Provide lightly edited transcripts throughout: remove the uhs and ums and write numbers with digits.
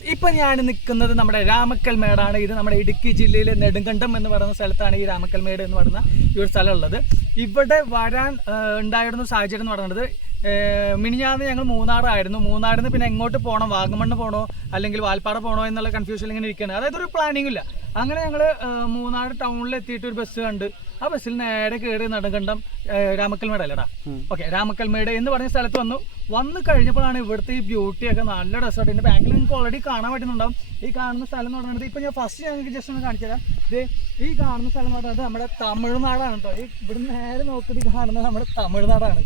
ഇപ്പൊ ഞാൻ നിൽക്കുന്നത് നമ്മുടെ രാമക്കൽമേടാണ്. ഇത് നമ്മുടെ ഇടുക്കി ജില്ലയിലെ നെടുങ്കണ്ടം എന്ന് പറയുന്ന സ്ഥലത്താണ് ഈ രാമക്കൽമേട് എന്ന് പറയുന്ന ഈ ഒരു സ്ഥലം ഉള്ളത്. ഇവിടെ വരാൻ ഉണ്ടായിരുന്ന സാഹചര്യം എന്ന് പറയുന്നത്, മിനിഞ്ഞാന്ന് ഞങ്ങൾ മൂന്നാറായിരുന്നു. മൂന്നാറിൽ നിന്ന് പിന്നെ എങ്ങോട്ട് പോകണം, വാഗമണ്ണ് പോകണോ അല്ലെങ്കിൽ വാൽപ്പാറ പോകണോ എന്നുള്ള കൺഫ്യൂഷൻ ഇങ്ങനെ ഇരിക്കുകയാണ്. അതായത് ഒരു പ്ലാനിങ് ഇല്ല. അങ്ങനെ ഞങ്ങൾ മൂന്നാർ ടൗണിൽ എത്തിയിട്ട് ഒരു ബസ് കണ്ട് ആ ബസ്സിൽ നേരെ കയറി നെടുങ്കണ്ടം രാമക്കൽമേട് അല്ലടാ, ഓക്കെ, രാമക്കൽമേട് എന്ന് പറഞ്ഞ സ്ഥലത്ത് വന്നു കഴിഞ്ഞപ്പോഴാണ് ഇവിടുത്തെ ഈ ബ്യൂട്ടിയൊക്കെ നല്ല രസമായിട്ട്. എൻ്റെ ബാക്കിൽ നിങ്ങൾക്ക് ഓൾറെഡി കാണാൻ പറ്റുന്നുണ്ടാവും. ഈ കാണുന്ന സ്ഥലം എന്ന് പറയുന്നത്, ഇപ്പം ഞാൻ ഫസ്റ്റ് ഞങ്ങൾക്ക് ജസ്റ്റ് ഒന്ന് കാണിച്ചു തരാം. ഈ കാണുന്ന സ്ഥലം എന്ന് പറയുന്നത് നമ്മുടെ തമിഴ്നാടാണ് കേട്ടോ. ഈ ഇവിടെ നേരെ നോക്കിയിട്ട് കാണുന്നത് നമ്മുടെ തമിഴ്നാടാണ്.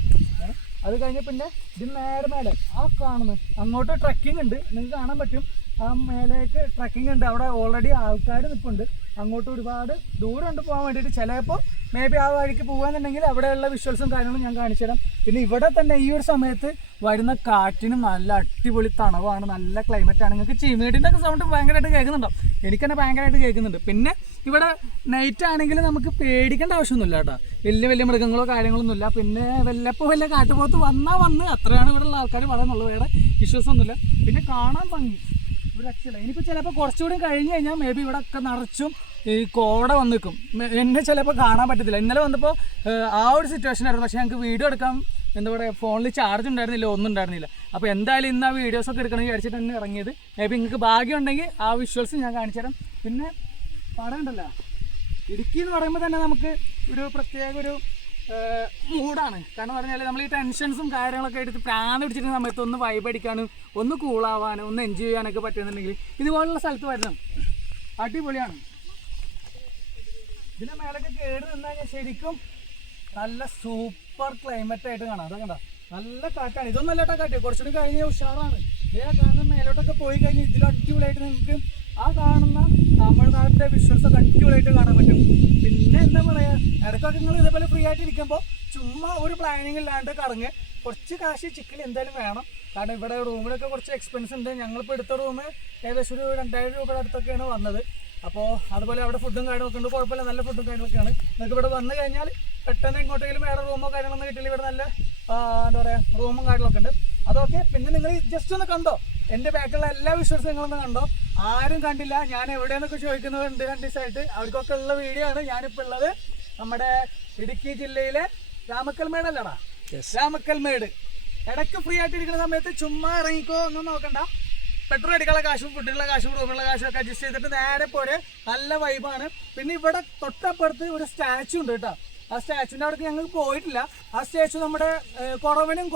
അത് കഴിഞ്ഞ് പിന്നെ ഇതിന് നേരെ മേലെ ആ കാണുന്നത് അങ്ങോട്ട് ട്രക്കിംഗ് ഉണ്ട്, നിങ്ങൾക്ക് കാണാൻ പറ്റും. ആ മേലേക്ക് ട്രക്കിംഗ് ഉണ്ട്. അവിടെ ഓൾറെഡി ആൾക്കാർ നിൽപ്പുണ്ട്. അങ്ങോട്ട് ഒരുപാട് ദൂരമുണ്ട് പോകാൻ വേണ്ടിയിട്ട്. ചിലപ്പോൾ മേ ബി ആ വഴിക്ക് പോകുകയെന്നുണ്ടെങ്കിൽ അവിടെയുള്ള വിഷ്വൽസും കാര്യങ്ങളും ഞാൻ കാണിച്ചു തരാം. പിന്നെ ഇവിടെ തന്നെ ഈ ഒരു സമയത്ത് വരുന്ന കാറ്റിനും നല്ല അടിപൊളി തണവാണ്, നല്ല ക്ലൈമറ്റാണ്. നിങ്ങൾക്ക് ചീമേടിൻ്റെ ഒക്കെ സൗണ്ട് ഭയങ്കരമായിട്ട് കേൾക്കുന്നുണ്ടാവും. എനിക്ക് തന്നെ ഭയങ്കരമായിട്ട് കേൾക്കുന്നുണ്ട്. പിന്നെ ഇവിടെ നൈറ്റ് ആണെങ്കിൽ നമുക്ക് പേടിക്കേണ്ട ആവശ്യമൊന്നുമില്ല കേട്ടോ. വലിയ മൃഗങ്ങളോ കാര്യങ്ങളൊന്നുമില്ല. പിന്നെ വല്ല കാട്ടുപോത്ത് വന്ന് അത്രയാണ് ഇവിടെയുള്ള ആൾക്കാർ പറയുന്നുള്ളൂ. വേറെ ഇഷ്യൂസ് ഒന്നുമില്ല. പിന്നെ കാണാൻ ഭംഗി ഒരു രക്ഷയില്ല. ഇനിയിപ്പോൾ ചിലപ്പോൾ കുറച്ചുകൂടി കഴിഞ്ഞ് കഴിഞ്ഞാൽ മേ ബി ഇവിടെ ഒക്കെ നിറച്ചും ഈ കോട വന്ന് നിൽക്കും. എന്നെ ചിലപ്പോൾ കാണാൻ പറ്റത്തില്ല. ഇന്നലെ വന്നപ്പോൾ ആ ഒരു സിറ്റുവേഷൻ ആയിരുന്നു. പക്ഷേ ഞങ്ങൾക്ക് വീഡിയോ എടുക്കാൻ എന്താ പറയുക, ഫോണിൽ ചാർജ് ഉണ്ടായിരുന്നില്ല, ഒന്നും ഉണ്ടായിരുന്നില്ല. അപ്പോൾ എന്തായാലും ഇന്ന് ആ വീഡിയോസൊക്കെ എടുക്കണമെങ്കിൽ വിചാരിച്ചിട്ട് തന്നെ ഇറങ്ങിയത്. മേ ബി നിങ്ങൾക്ക് ഭാഗ്യം ഉണ്ടെങ്കിൽ ആ വിഷ്വൽസ് ഞാൻ കാണിച്ചു തരാം. പിന്നെ പറയണ്ടല്ലോ, ഇടുക്കി എന്ന് പറയുമ്പോൾ തന്നെ നമുക്ക് ഒരു പ്രത്യേക ഒരു മൂഡാണ്. കാരണം പറഞ്ഞാൽ നമ്മൾ ഈ ടെൻഷൻസും കാര്യങ്ങളൊക്കെ എടുത്ത് പ്രാന്ത് പിടിച്ചിരുന്ന സമയത്ത് ഒന്ന് വൈബ് അടിക്കാനും ഒന്ന് കൂളാവാനും ഒന്ന് എൻജോയ് ചെയ്യാനൊക്കെ പറ്റുന്നുണ്ടെങ്കിൽ ഇതുപോലുള്ള സ്ഥലത്ത് വരണം, അടിപൊളിയാണ്. ഇതിൻ്റെ മേലൊക്കെ കയറി നിന്ന് കഴിഞ്ഞാൽ ശരിക്കും നല്ല സൂപ്പർ ക്ലൈമറ്റ് ആയിട്ട് കാണാം. അതൊക്കെ കണ്ടോ, നല്ല കാറ്റാണ്. ഇതൊന്നും അല്ലാട്ടോ കാറ്റ്, കുറച്ചുകൂടി കഴിഞ്ഞാൽ ഉഷാറാണ്. ഇതേ കാണുന്ന മേലോട്ടൊക്കെ പോയി കഴിഞ്ഞാൽ ഇതിൽ അടിപൊളിയായിട്ട് നിങ്ങൾക്ക് ആ കാണുന്ന തമിഴ്നാടിൻ്റെ വിഷ്വൽസൊക്കെ അടിപൊളിയായിട്ട് കാണാൻ പറ്റും. പിന്നെ എന്താ പറയുക, ഇടയ്ക്കൊക്കെ നിങ്ങൾ ഇതേപോലെ ഫ്രീ ആയിട്ട് ഇരിക്കുമ്പോൾ ചുമ്മാ ഒരു പ്ലാനിങ് ഇല്ലാണ്ട് കറങ്ങി കുറച്ച് കാശ് ചിക്കൽ എന്തായാലും വേണം. കാരണം ഇവിടെ റൂമിനൊക്കെ കുറച്ച് എക്സ്പെൻസ് ഉണ്ട്. ഞങ്ങളിപ്പോൾ എടുത്ത റൂം ഏകദേശം ഒരു 2000 രൂപയുടെ അടുത്തൊക്കെയാണ് വന്നത്. അപ്പോൾ അതുപോലെ അവിടെ ഫുഡും കാര്യങ്ങളൊക്കെ ഉണ്ട്, കുഴപ്പമില്ല, നല്ല ഫുഡും കാര്യങ്ങളൊക്കെയാണ്. നിങ്ങൾക്ക് ഇവിടെ വന്നു കഴിഞ്ഞാൽ പെട്ടെന്ന് എങ്ങോട്ടെങ്കിലും വേറെ റൂമോ കാര്യങ്ങളൊന്നും കിട്ടില്ല. ഇവിടെ നല്ല എന്താ പറയുക റൂമും കാര്യങ്ങളൊക്കെ ഉണ്ട്. അതൊക്കെ പിന്നെ നിങ്ങൾ ജസ്റ്റ് ഒന്ന് കണ്ടോ, എൻ്റെ ബാക്കിലുള്ള എല്ലാ വിഷ്വൽസും നിങ്ങളൊന്ന് കണ്ടോ. ആരും കണ്ടില്ല, ഞാൻ എവിടെയെന്നൊക്കെ ചോദിക്കുന്നുണ്ട് 2 ദിവസമായിട്ട്. അവർക്കൊക്കെ ഉള്ള വീഡിയോ ആണ്. ഞാനിപ്പോൾ ഉള്ളത് നമ്മുടെ ഇടുക്കി ജില്ലയിലെ രാമക്കൽമേട് അല്ലടാ, രാമക്കൽമേട്. ഇടയ്ക്ക് ഫ്രീ ആയിട്ട് ഇരിക്കുന്ന സമയത്ത് ചുമ്മാ ഇറങ്ങിക്കോ, ഒന്നും നോക്കണ്ട. പെട്രോൾ അടിക്കാനുള്ള കാശും ഫുഡിനുള്ള കാശും റൂമിലുള്ള കാശും ഒക്കെ അഡ്ജസ്റ്റ് ചെയ്തിട്ട് നേരെ പോരെ, നല്ല വൈബാണ്. പിന്നെ ഇവിടെ തൊട്ടപ്പുറത്ത് ഒരു സ്റ്റാച്ചു ഉണ്ട് കേട്ടോ. ആ സ്റ്റാച്ചുവിൻ്റെ അവിടേക്ക് ഞങ്ങൾ പോയിട്ടില്ല. ആ സ്റ്റാച്ചു നമ്മുടെ കുറവനും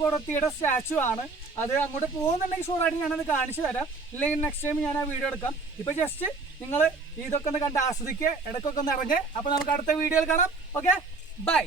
കൊടത്തിയുടെ സ്റ്റാച്ചു ആണ്. അത് അങ്ങോട്ട് പോകുന്നുണ്ടെങ്കിൽ ഷുവറായിട്ട് ഞാനത് കാണിച്ചു തരാം. ഇല്ലെങ്കിൽ നെക്സ്റ്റ് ടൈം ഞാൻ ആ വീഡിയോ എടുക്കാം. ഇപ്പോൾ ജസ്റ്റ് നിങ്ങൾ ഇതൊക്കെ ഒന്ന് കണ്ട് ആസ്വദിക്കുക, ഇടയ്ക്കൊക്കെ ഒന്ന് ഇറങ്ങുക. അപ്പോൾ നമുക്ക് അടുത്ത വീഡിയോയിൽ കാണാം. Okay, by.